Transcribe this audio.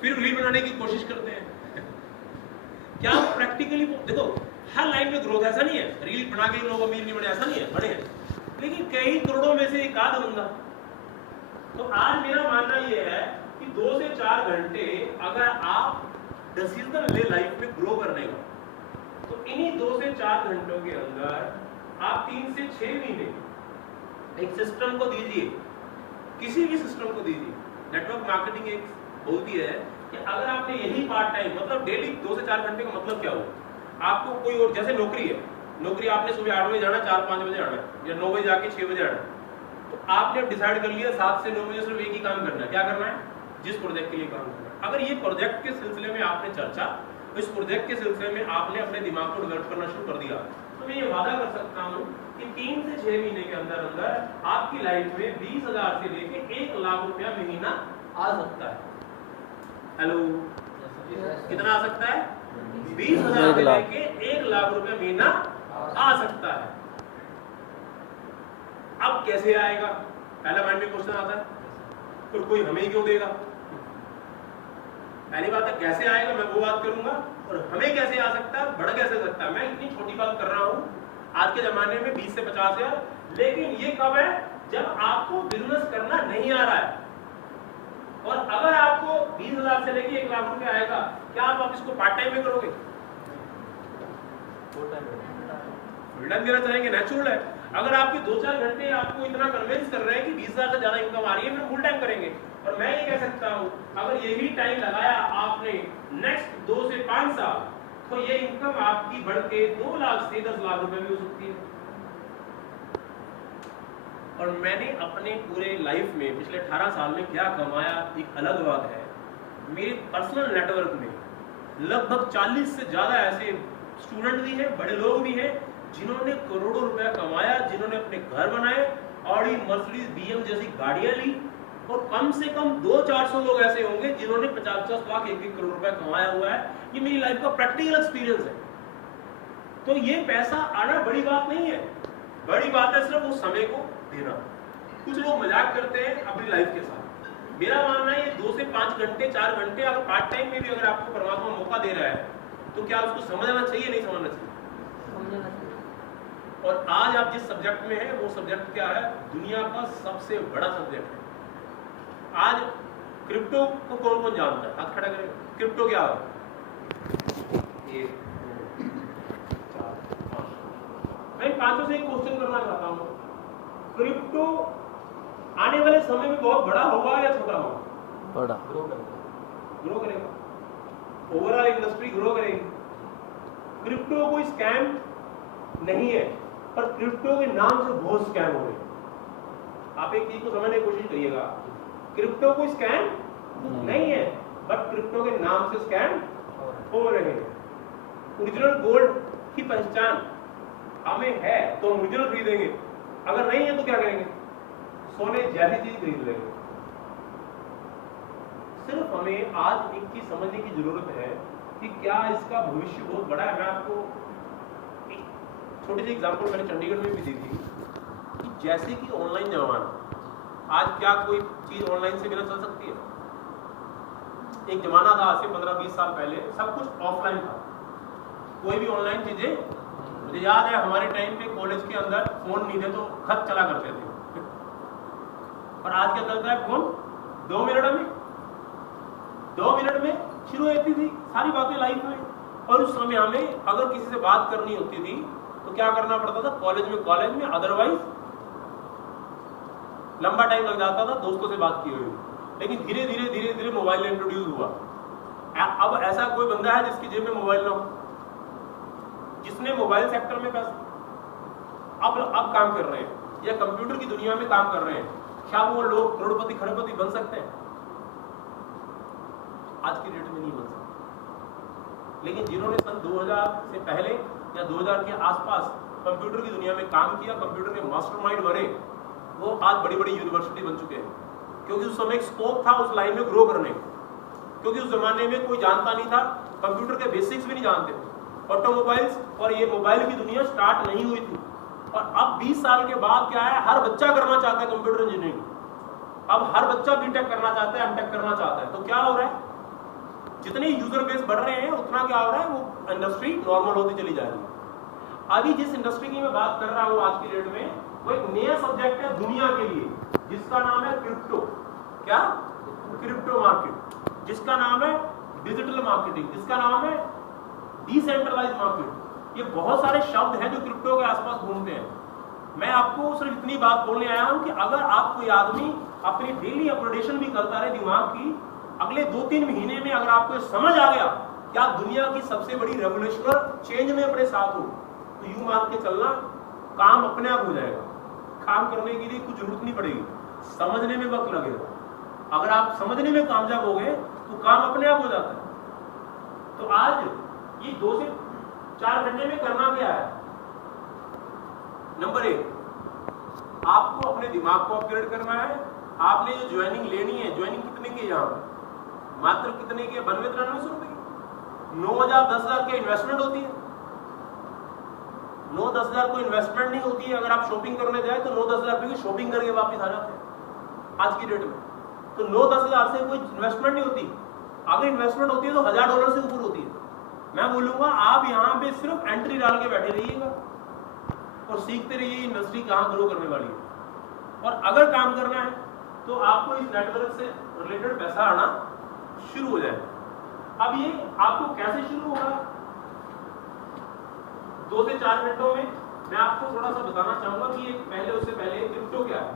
फिर रील बनाने की कोशिश करते हैं। क्या वो प्रैक्टिकली देखो हर लाइन में ग्रोथ ऐसा नहीं है, रील बना के लोग अमीर नहीं बने ऐसा नहीं है, बड़े हैं, लेकिन कई करोड़ों में से एक आध बंदा। तो आज मेरा मानना यह है कि 2 से 4 घंटे अगर आप डिसीजन ले लाइफ में ग्रो करने का, तो इन्हीं 2 से 4 घंटों के अंदर आप 3 से 6 महीने एक सिस्टम को दीजिए, किसी भी सिस्टम को दीजिए। नेटवर्क मार्केटिंग एक होती है कि अगर आपने यही पार्ट टाइम मतलब डेली 2 से 4 घंटे का मतलब क्या हो, आपको कोई और जैसे नौकरी है, नौकरी आपने सुबह 8 बजे जाना, 4-5 बजे आना या 9 बजे जाके 6 बजे आना, तो आपने डिसाइड कर लिया 7 से 9 बजे सिर्फ एक ही काम करना है। क्या करना है? जिस प्रोजेक्ट के लिए काम करना है। अगर ये प्रोजेक्ट के सिलसिले में आपने चर्चा, इस प्रोजेक्ट के सिलसिले में आपने अपने दिमाग को डेवलप करना शुरू कर दिया, तो मैं ये वादा कर सकता हूँ कि 3 से 6 महीने के अंदर अंदर आपकी लाइफ में 20,000 से लेके 1 लाख रुपया महीना आ सकता है। हेलो, कितना आ सकता है? 20,000 से लेके 1 लाख रुपया महीना आ सकता है। अब कैसे आएगा? पहला माइंड में क्वेश्चन आता है, तो कोई हमें क्यों देगा? पहली बात है कैसे आएगा, मैं वो बात करूंगा, और हमें कैसे आ सकता है, बढ़ कैसे सकता है। मैं इतनी छोटी बात कर रहा हूं आज के जमाने में 20 से 50,000, लेकिन ये कब है? जब आपको बिजनेस करना नहीं आ रहा है। और अगर आपको 20,000 से लेके 1 लाख रुपया आएगा, क्या आप इसको पार्ट टाइम में करोगे? फुल टाइम देना चाहेंगे, नेचुरल है। अगर आपके 2-4 घंटे आपको इतना कन्विंस कर रहे हैं कि 20,000 से ज्यादा इनकम आ रही है, फिर फुल टाइम करेंगे। और मैं ये कह सकता हूं अगर यही टाइम लगाया आपने नेक्स्ट 2 से 5 साल, तो ये इनकम आपकी बढ़ के 2 लाख से 10 लाख रुपए भी हो सकती है। और मैंने अपने पूरे लाइफ में पिछले 18 साल में क्या कमाया एक अलग बात है। मेरे पर्सनल नेटवर्क में लगभग 40 से ज्यादा ऐसे स्टूडेंट भी हैं, बड़े लोग भी हैं, जिन्होंने करोड़ों रुपया कमाया, जिन्होंने अपने घर बनाए, ऑडी, मर्सिडीज, बीएम जैसी गाड़ियां ली, और कम से कम 200-400 लोग ऐसे होंगे जिन्होंने 50-50 लाख 1-1 करोड़ रुपया कमाया हुआ है। ये मेरी लाइफ का प्रैक्टिकल एक्सपीरियंस है। तो ये पैसा आना बड़ी बात नहीं है, बड़ी बात है सिर्फ उस समय को देना। कुछ लोग मजाक करते हैं अपनी लाइफ के साथ। मेरा मानना है ये 2 से 5 घंटे 4 घंटे अगर पार्ट टाइम में भी अगर आपको परमात्मा मौका दे रहा है, तो क्या उसको समझना चाहिए, नहीं समझना चाहिए? और आज आप जिस सब्जेक्ट में है वो सब्जेक्ट क्या है? दुनिया का सबसे बड़ा सब्जेक्ट है। आज क्रिप्टो को कौन कौन जानता है? हाथ खड़ा करें। क्रिप्टो क्या है? 1 2 3 4 5। मैं 5 से एक क्वेश्चन करना चाहता हूं। क्रिप्टो आने वाले समय में बहुत बड़ा होगा या छोटा होगा? बड़ा। ग्रो करेगा। ओवरऑल इंडस्ट्री ग्रो करेगी। क्रिप्टो कोई स्कैम नहीं है, पर क्रिप्टो के नाम से बहुत स्कैम हो रहे हैं। आप एक चीज को समझने की कोशिश करिएगा, क्रिप्टो कोई स्कैम नहीं है, बट क्रिप्टो के नाम से स्कैम हो रहे हैं। ओरिजिनल गोल्ड की पहचान हमें है तो हम ओरिजिनल खरीदेंगे, अगर नहीं है तो क्या करेंगे? सोने जैसी चीज खरीद लेंगे। सिर्फ हमें आज एक चीज समझने की जरूरत है कि क्या इसका भविष्य बहुत बड़ा है। मैं आपको एक छोटी सी एग्जांपल मैंने चंडीगढ़ में भी दी थी कि जैसे कि ऑनलाइन जमाना, आज क्या कोई चीज ऑनलाइन से बिना चल सकती है? एक जमाना था आज से 15-20 साल पहले, सब कुछ ऑफलाइन था, कोई भी ऑनलाइन चीजें। मुझे याद है हमारे टाइम पे कॉलेज के अंदर फोन नहीं थे तो खत चला करते थे, और आज क्या चलता है? फोन 2 मिनट में 2 मिनट में शुरू होती थी सारी बातें लाइफ में। और उस समय हमें अगर किसी से बात करनी होती थी तो क्या करना पड़ता था? कॉलेज में, अदरवाइज लंबा टाइम लग जाता था दोस्तों से बात की हुई। लेकिन धीरे धीरे मोबाइल इंट्रोड्यूस हुआ। अब ऐसा कोई बंदा है जिसकी जेब में मोबाइल ना हो, जिसने मोबाइल सेक्टर में अब काम कर रहे हैं या कंप्यूटर की दुनिया में काम कर रहे हैं, क्या वो लोग करोड़पति खरबपति बन सकते हैं? आज की डेट में नहीं बन सकते। लेकिन जिन्होंने सन 2000 से पहले या 2000 के आसपास कंप्यूटर की दुनिया में काम किया, कंप्यूटर के मास्टरमाइंड बने, वो आज बड़ी बड़ी यूनिवर्सिटी बन चुके हैं। क्योंकि उस समय एक स्कोप था उस लाइन में ग्रो करने, क्योंकि उस जमाने में कोई जानता नहीं था, कंप्यूटर के बेसिक्स भी नहीं जानते थे, ऑटोमोबाइल्स और ये मोबाइल की दुनिया स्टार्ट नहीं हुई थी। और अब 20 साल के बाद क्या है? हर बच्चा करना चाहता है कंप्यूटर इंजीनियरिंग। अब हर बच्चा बीटेक करना चाहता है, एमटेक करना चाहता है। तो क्या हो रहा है? जितने यूजर बेस बढ़ रहे हैं उतना क्या हो रहा है, वो इंडस्ट्री नॉर्मल होती चली जा रही है। अभी जिस इंडस्ट्री की मैं बात कर रहा हूं आज की डेट में, वो एक नया सब्जेक्ट है दुनिया के लिए, जिसका नाम है क्रिप्टो। क्या? क्रिप्टो मार्केट, जिसका नाम है डिजिटल मार्केटिंग, जिसका नाम है डिसेंट्रलाइज मार्केट। ये बहुत सारे शब्द हैं जो क्रिप्टो के आसपास घूमते हैं। मैं आपको सिर्फ इतनी बात बोलने आया हूं कि अगर आप कोई आदमी अपनी डेली अपडेशन भी करता रहे दिमाग की, अगले 2-3 महीने में अगर आपको समझ आ गया क्या दुनिया की सबसे बड़ी रेवोल्यूशनर चेंज में अपने साथ हो, तो यूं मान के चलना काम अपने आप हो जाएगा। काम करने के लिए कुछ जरूरत नहीं पड़ेगी, समझने में वक्त लगेगा। अगर आप समझने में कामयाब हो गए तो काम अपने आप हो जाता है। तो आज ये 2 से 4 घंटे में करना क्या है? नंबर 1, आपको अपने दिमाग को अपग्रेड करना है। आपने जो ज्वाइनिंग लेनी है, ज्वाइनिंग कितने की है यहाँ पर? मात्र कितने की है? 92-93 रुपए की। 9,000 10,000 की इन्वेस्टमेंट होती है। 9-10 हजार कोई इन्वेस्टमेंट नहीं होती है। अगर आप शॉपिंग करने जाए तो 9-10 हजार रुपए की शॉपिंग करके वापस आ जाते हैं आज की डेट में। तो 9-10 हजार से कोई इन्वेस्टमेंट नहीं होती। अगर इन्वेस्टमेंट होती है तो $1000 से ऊपर होती है। मैं बोलूंगा आप यहाँ पे सिर्फ एंट्री डाल के बैठे रहिएगा और सीखते रहिए इंडस्ट्री कहाँ ग्रो करने वाली है। और अगर काम करना है तो आपको इस नेटवर्क से रिलेटेड पैसा आना शुरू हो जाए। अब ये आपको कैसे शुरू होगा? 2 से 4 मिनटों में मैं आपको थोड़ा सा बताना चाहूंगा कि एक पहले उससे पहले क्रिप्टो क्या है।